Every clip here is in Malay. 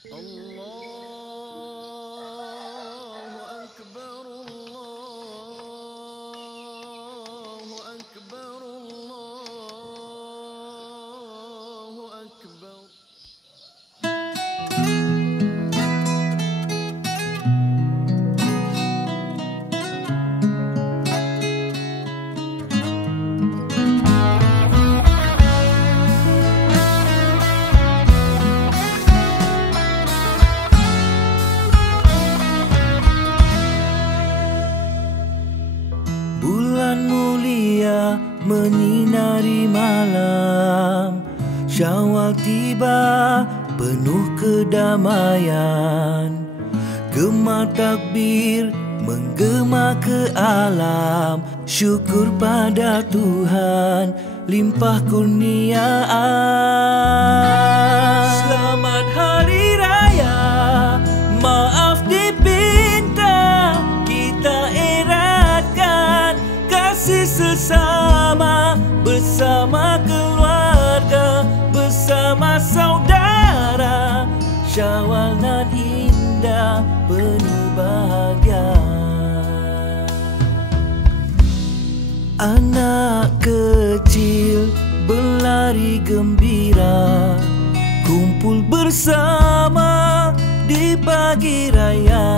Allahu Akbar, Allahu Akbar, Allahu Akbar. Bulan mulia menyinari malam, Syawal tiba penuh kedamaian. Gema takbir menggema ke alam, syukur pada Tuhan limpah kurniaan. Selamat Hari Raya, maaf dipinta, kita eratkan kasih sesama, bersama keluarga, bersama saudara. Syawal nan indah penuh bahagia. Anak kecil berlari gembira, kumpul bersama di pagi raya.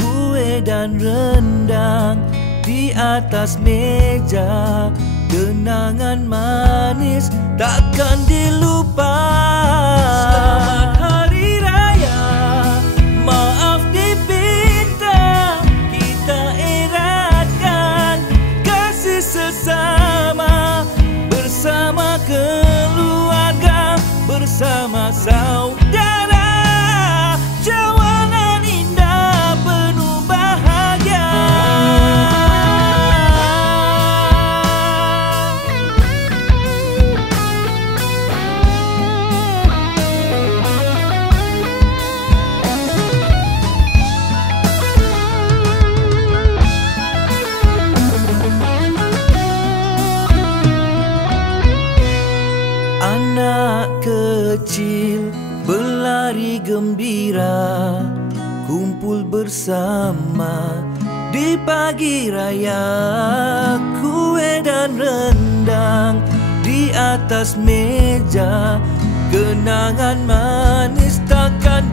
Kue dan rendang di atas meja, kenangan manis takkan dilupa. Selamat Hari Raya, maaf dipinta, kita eratkan kasih sesama, bersama keluarga, bersama saudara. Jawanan indah penuh bahagia. Anak kecil berlari gembira, kumpul bersama di pagi raya. Kue dan rendang di atas meja, kenangan manis takkan